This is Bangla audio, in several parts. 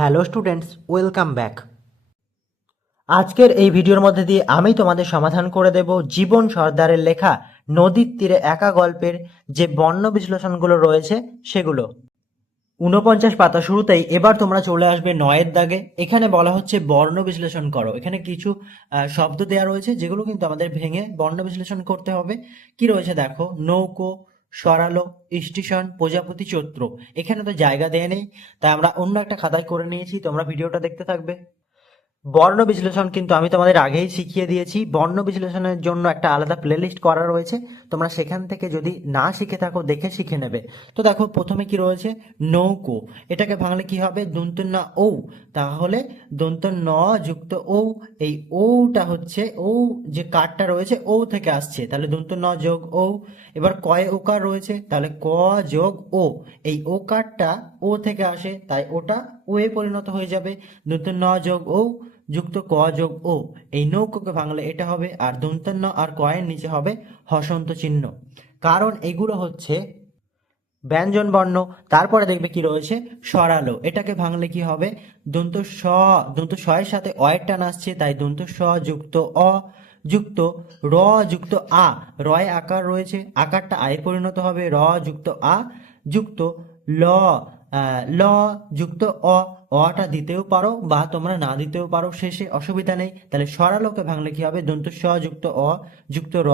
Hello students, welcome back. আজকের এই ভিডিওর মধ্যে দিয়ে আমি তোমাদের সমাধান করে দেব জীবন সর্দারের লেখা নদীর তীরে একা গল্পের যে বর্ণ বিশ্লেষণগুলো রয়েছে সেগুলো। ঊনপঞ্চাশ পাতা শুরুতেই এবার তোমরা চলে আসবে নয়ের দাগে। এখানে বলা হচ্ছে বর্ণ বিশ্লেষণ করো। এখানে কিছু শব্দ দেওয়া রয়েছে যেগুলো কিন্তু আমাদের ভেঙে বর্ণ বিশ্লেষণ করতে হবে। কি রয়েছে দেখো? নৌকো সরালো স্টেশন প্রজাপতি চৈত্র। এখানে তো জায়গা দেয় নেই, তাই আমরা অন্য একটা খাতায় করে নিয়েছি, তোমরা ভিডিওটা দেখতে থাকবে। বর্ণ বিশ্লেষণ কিন্তু আমি তোমাদের আগেই শিখিয়ে দিয়েছি। বর্ণ বিশ্লেষণের জন্য একটা আলাদা প্লেলিস্ট করা রয়েছে। তোমরা সেখান থেকে যদি না শিখে থাকো, দেখে শিখে নেবে। তো দেখো, প্রথমে কি রয়েছে? নৌকো। এটাকে ভাঙলে কি হবে? দন্ত না ও তাহলে দন্ত ন যুক্ত ও এই ওটা হচ্ছে ও যে কাঠটা রয়েছে ও থেকে আসছে। তাহলে দন্ত ন যোগ ও এবার কয়ে ওকার রয়েছে, তাহলে ক যোগ ও এই ও কাঠটা ও থেকে আসে, তাই ওটা ও এ পরিণত হয়ে যাবে। দন্ত ন যোগ ও যুক্ত ক যোগ ও। এই নৌকোকে ভাঙলে এটা হবে, আর দন্তন্য আর কয়ের নিচে হবে হসন্ত চিহ্ন। কারণ এগুলো হচ্ছে ব্যঞ্জন বর্ণ। তারপরে দেখবে কি রয়েছে? সরালো এটাকে ভাঙলে কি হবে? দন্ত স দন্ত এর সাথে অয়ের টান আসছে, তাই দন্ত স যুক্ত অ যুক্ত র যুক্ত আ। রয় আকার রয়েছে। আকারটা আয়ে পরিণত হবে। র যুক্ত আ, যুক্ত ল ল যুক্ত অ অটা দিতেও পারো বা তোমরা না দিতেও পারো, শেষে অসুবিধা নেই। তাহলে সরালোকে ভাঙলে কি হবে? দন্ত স যুক্ত অ, যুক্ত র,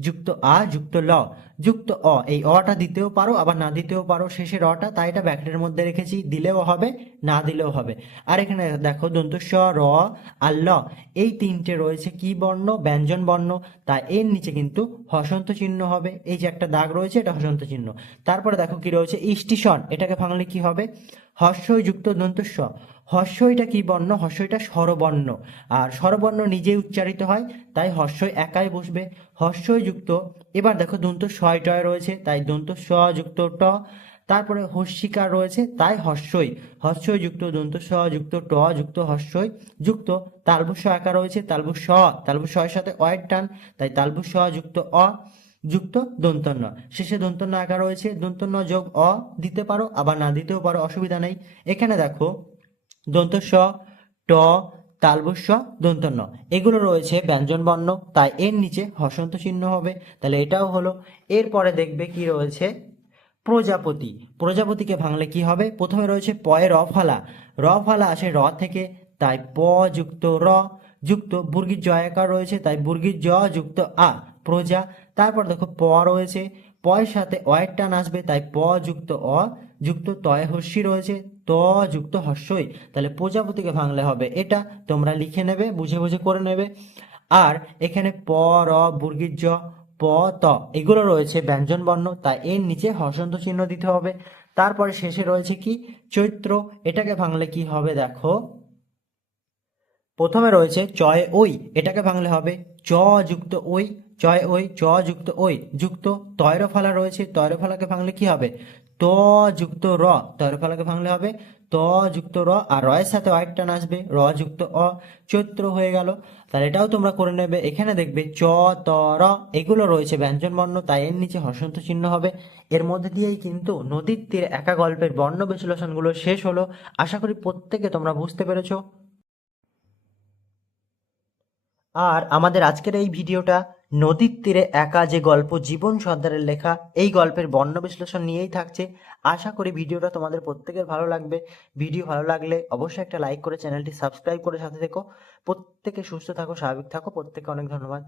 যুক্ত আ, যুক্ত ল। যুক্ত অ, এই অটা দিতেও পারো, আবার না দিতেও পারো, শেষে রটা, তাই এটা ব্যাকেটের মধ্যে রেখেছি। দিলেও হবে, না দিলেও হবে। আর এখানে দেখো দন্ত স র আর ল, এই তিনটে রয়েছে কি বর্ণ? ব্যঞ্জন বর্ণ। তাই এর নিচে কিন্তু হসন্ত চিহ্ন হবে। এই যে একটা দাগ রয়েছে, এটা হসন্ত চিহ্ন। তারপরে দেখো কি রয়েছে? স্টেশন এটাকে ভাঙলে কি হবে? হর্ষই যুক্ত দন্ত স হর্ষইটা কি বর্ণ? হর্ষইটা স্বরবর্ণ। আর স্বরবর্ণ নিজেই উচ্চারিত হয়, তাই হর্ষই একাই বসবে। হর্ষই যুক্ত। এবার দেখো দন্ত ছয় টয় রয়েছে, তাই দন্ত স ট। তারপরে হর্ষিকার রয়েছে, তাই হর্ষই। হর্ষই যুক্ত, দন্ত স ট যুক্ত, হর্ষই যুক্ত। তালবুস একা রয়েছে তালবুস স তালবুস এর সাথে অয়ের টান, তাই তালবুস স যুক্ত অ যুক্ত দন্তন্য শেষে দন্তন্য আকার রয়েছে দন্তন্য যোগ অ দিতে পারো, আবার না দিতেও পারো, অসুবিধা নেই। এখানে দেখো দন্ত স ট তালবস্য দন্তন্য। এগুলো রয়েছে ব্যঞ্জন বর্ণ, তাই এর নিচে হসন্ত চিহ্ন হবে। তাহলে এটাও হলো। এরপরে দেখবে কি রয়েছে? প্রজাপতি। প্রজাপতিকে ভাঙলে কি হবে? প্রথমে রয়েছে পয়ে র ফালা। র ফালা আসে র থেকে, তাই প যুক্ত র, যুক্ত বুর্গির জয়াকার রয়েছে, তাই বুর্গির জ যুক্ত আ। প্রজা, তারপর দেখো প রয়েছে, পয়ের সাথে অয়ের টান আসবে, তাই প যুক্ত অ যুক্ত তয় হস্যি রয়েছে, ত যুক্ত হস্যই। তাহলে প্রজাপতিকে ভাঙলে হবে এটা, তোমরা লিখে নেবে, বুঝে বুঝে করে নেবে। আর এখানে প, র বুর্গির জ প, ত, এগুলো রয়েছে ব্যঞ্জন বর্ণ, তাই এর নিচে হসন্ত চিহ্ন দিতে হবে। তারপরে শেষে রয়েছে কি? চৈত্র, এটাকে ভাঙলে কি হবে দেখো? প্রথমে রয়েছে চয় ওই, এটাকে ভাঙলে হবে চ যুক্ত ওই চয় ওই চ যুক্ত ওই, যুক্ত তয়রফালা রয়েছে, তয়রফালাকে ভাঙলে কি হবে? ত যুক্ত র, তয়রফালাকে ভাঙলে হবে ত যুক্ত র, আর রয়ের সাথে আরেকটা আসবে র যুক্ত অ, চৈত্র হয়ে গেল। তাহলে এটাও তোমরা করে নেবে, এখানে দেখবে চ, ত, র, এগুলো রয়েছে ব্যঞ্জন বর্ণ, তাই এর নিচে হসন্ত চিহ্ন হবে। এর মধ্যে দিয়েই কিন্তু নদীর তীরে একা গল্পের বর্ণ বিশ্লেষণগুলো শেষ হলো। আশা করি প্রত্যেকে তোমরা বুঝতে পেরেছ। আর আমাদের আজকের এই ভিডিওটা নদীর তীরে একা যে গল্প জীবন সর্দারের লেখা, এই গল্পের বর্ণ বিশ্লেষণ নিয়েই থাকছে। আশা করি ভিডিওটা তোমাদের প্রত্যেকের ভালো লাগবে। ভিডিও ভালো লাগলে অবশ্যই একটা লাইক করে চ্যানেলটি সাবস্ক্রাইব করে সাথে থেকো। প্রত্যেকে সুস্থ থাকো, স্বাভাবিক থাকো। প্রত্যেকে অনেক ধন্যবাদ।